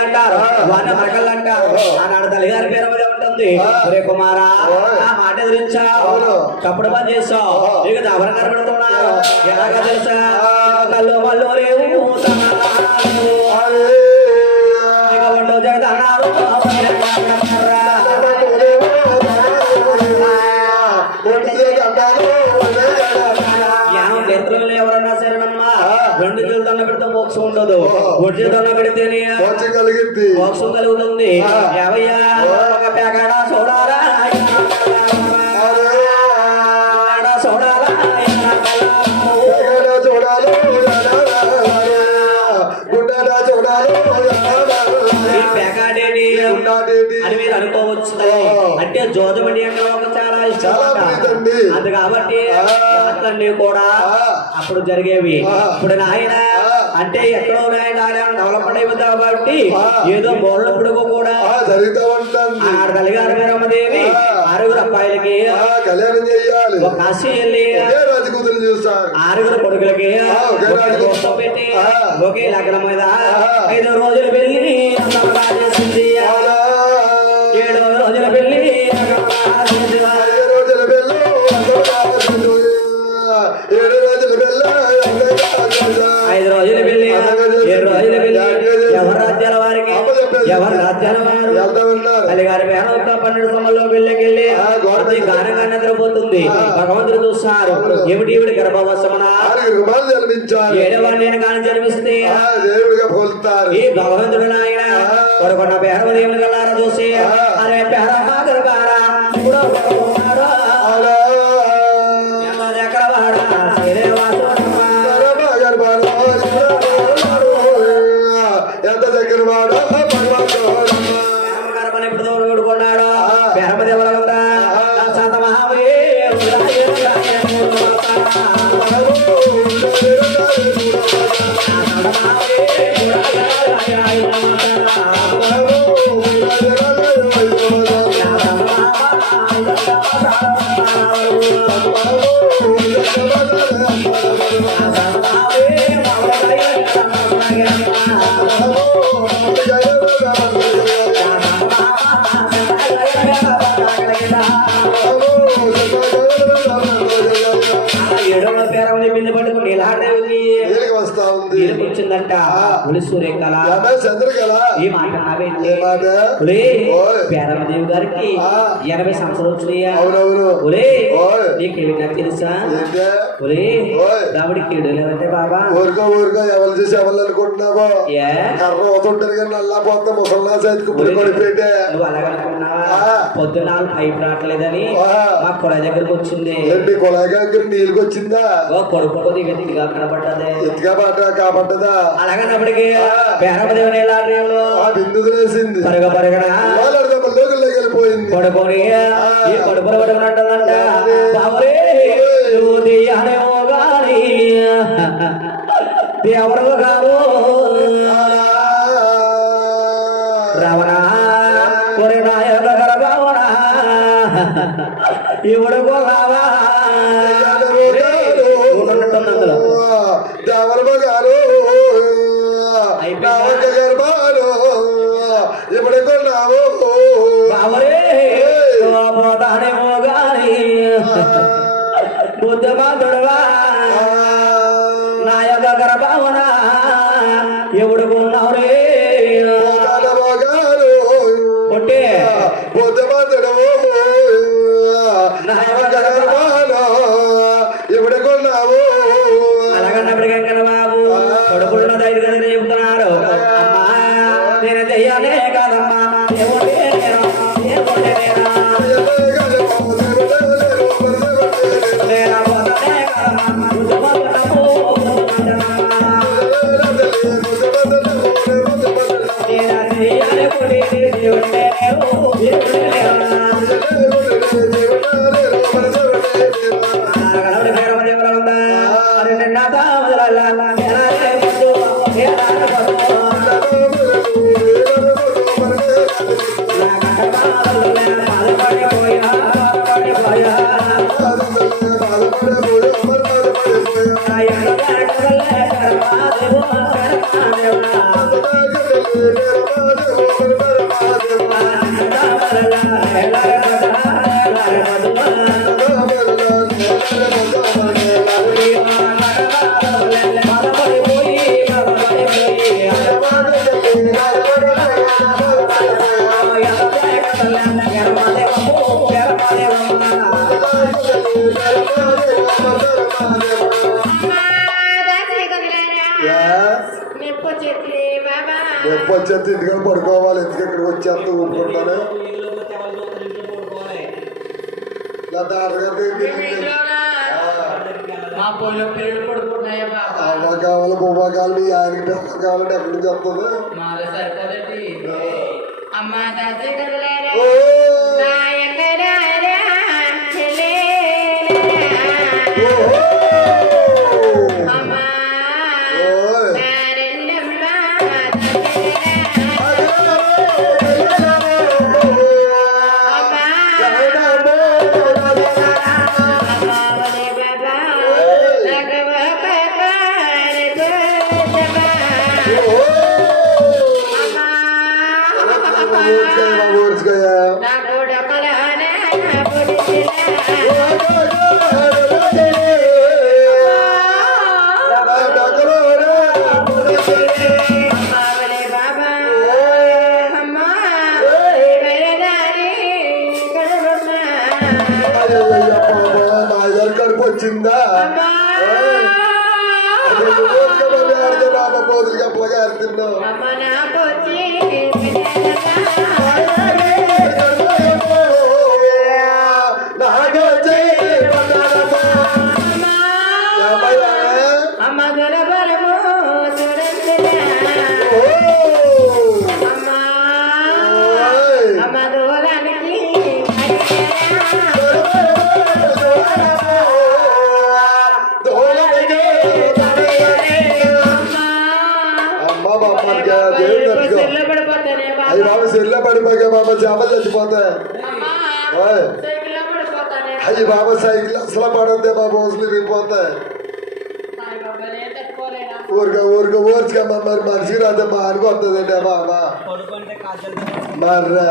అంటారు వాన మరకలు అంటారు ఆనాడు తల్లిగారి పేరు మీద ఉంటుంది. ఒరే కుమారా ఆ. మాట ఎదిరించావు. తప్పుడు పని చేసావు ఇక ఎవరు కనబడుతున్నారు ఎలాగ తెలుసా? కళ్ళు మళ్ళు రేవు జగదన్నారు కలిగింది మోక్షం కలుగుతుంది ఒక పేకాడ ఈ పేకాడేని అని మీరు అనుకోవచ్చు. అంటే జోదమడి అంటే ఒక చాలా ఇష్టం. అది కాబట్టి కూడా. అప్పుడు జరిగేవి. ఇప్పుడు నాయన. అంటే ఎక్కడో నాయన డెవలప్మెంట్ అయిపోతుంది కాబట్టి. ఏదో మూలప్పుడు కూడా జరుగుతూ ఉంటుంది ఆడ రమ్మదేవి. ఆరుగురు అబ్బాయిలకి కళ్యాణం చెయ్యాలి ఒక కాశీ వెళ్ళి రాజకూతులు చూస్తాను ఆరుగురు కొడుకులకి పెట్టి. ఒకే లగ్నం మీద. ఐదు రోజులు వెళ్ళి ఎవరి రాజ్యాల వారు? పేరు ఒక పన్నెండు గోడ అది గానంగా నిద్రపోతుంది. భగవంతుడు చూస్తారు. ఏమిటి ఈవిడ గర్భవశమన? ఏడవ నేను కానీ జన్మిస్తే ఈ భగవంతుడు నాయన ఆ. కొరకొండ పేర దేవుని గల్లారా చూసి. అరే పేర గర్భారా ఎంత దగ్గర వాడు? Obrigado. ఏడవ ఏమే చంద్రకళ ఈ మాట నావేంటి ఏ. పేరమదేవి గారికి. ఎనభై సంవత్సరాలు వచ్చినాయా? అవునవును. ఒలే ఓయ్. నీకేమిటా తెలుసా? ఏంటే? ఒలే ఓయ్. దావిడి కీడు లేదంటే బాబా? ఊరుకో ఊరుకో ఎవరు చేసి ఎవరు అనుకుంటున్నావో? ఏ కర్ర అవుతుంటారు కానీ నల్లా పోతా ముసల్లా సైతుకు పడిపోయింటే నువ్వు అలాగనుకున్నావా. పొద్దున నాలుగు పైపు రావట్లేదని. మా కొల దగ్గరకు వచ్చింది. ఏంటి కొలాగా నీళ్ళకి వచ్చిందా? కొడుకు దిగ దిగా కనబడ్డదే. ఎత్తుగా పాట కాపాడదా అలాగనప్పటికీ పేరమదేవుని ఎలా రేవులో పరుగ పరుగన లోకల్లోకి వెళ్ళిపోయింది ఈ పడుకున్నట్టుందంట. గాని ఎవరు కాదు. రమణ నాయక నా యొక్క ఎప్పుడు వచ్చేది ఇంటికి పడుకోవాలి ఎందుకు ఇక్కడికి వచ్చేస్తా ఊరుకుంటాను? కావాలి బొమ్మ కావాలి మీ ఆయనకి కావాలంటే ఎక్కడి నుంచి వస్తుంది? అమ్మా Oh! వచ్చిందా? బాబా కోతులు చెప్పగా ఆడుతున్నావు సెల్ల పడిపోయి బాబా చేపలు చచ్చిపోతాయి అయ్యి బాబా సైకిల్ అసలు పడద్దే బాబు రోజులు విరిగిపోతాయి ఊరిక ఊరిక ఊర్చుకమ్మ మరి మనిషికి రాదే మా అనుకు వస్తుందండి బాబా. మర్రా.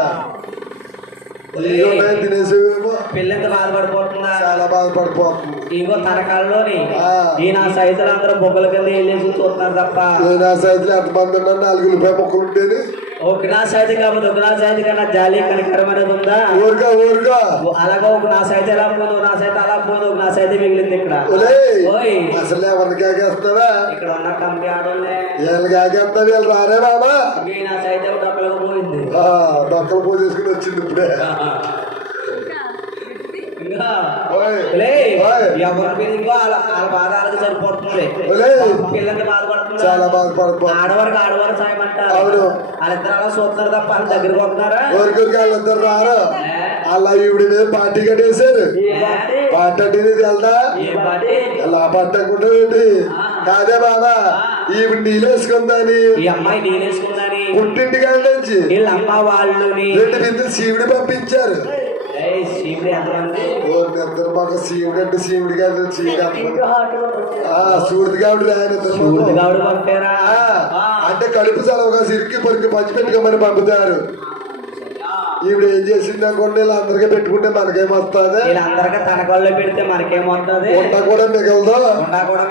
చాలా బాధపడిపోతుంది. ఇంకో తరకాలలోని ఆ. ఈ నా సైతులు అందరూ బొగ్గల కింద వెళ్ళేసి చూస్తున్నారు తప్ప? నేను ఆ సైకిల్ ఎంతమంది ఉన్నా నాలుగు రూపాయ మొక్కలు ఉంటేనే ఒక నా సైతు కాకపోతే ఒక నా సైతు కన్నా జాలి కనికరం అనేది ఉందా? ఊరిక ఊరిక. అలాగా ఒక నా సైతు ఎలా ఒక నా సైతు అలా పోయింది ఒక నా సైతు మిగిలింది ఇక్కడ. అసలు ఎవరిని కాకేస్తావా ఇక్కడ ఉన్న కంపెనీ ఆడోళ్ళే. వీళ్ళు కాకేస్తా వీళ్ళు రారే బాబా. నా సైతు డబ్బులకు పోయింది. డొక్కలు పో చేసుకుని వచ్చింది ఇప్పుడే. ఎవరి వాళ్ళ వాళ్ళ బాధ వాళ్ళకి సరిపోతుంది ఒలే. పిల్లల్ని బాధపడుతున్నారు చాలా బాధపడిపో ఆడవారికి ఆడవారు సాయం అంటారు అవును. వాళ్ళిద్దరు అలా చూస్తున్నారు తప్ప వాళ్ళ దగ్గరికి వస్తున్నారా ఊరికి వాళ్ళిద్దరు రారు అలా ఈవిడ మీద పార్టీ కట్టేశారు పార్టీ అంటే నీది వెళ్దా అలా పట్టకుండా ఏంటి కాదే బాబా ఈవిడ నీళ్ళేసుకుందని ఈ అమ్మాయి నేనేసుకుందని పుట్టింటి కాడి నుంచి వీళ్ళ అమ్మ రెండు బిందులు శివుడి పంపించారు శివుడు ఎంతమంది అంటే శివుడి కాదు సూర్యుడు. కావుడు పంపారా? కడుపు సెలవుగా సిరికి పొరికి పంచి పెట్టుకోమని పంపుతారు. ఈవిడ ఏం చేసింది అనుకోండి ఇలా అందరికీ పెట్టుకుంటే మనకేం వస్తుంది? వీళ్ళందరికీ తనకాల్లో పెడితే మనకేమవుతుంది వంట కూడా మిగలదు? ఉండా కూడా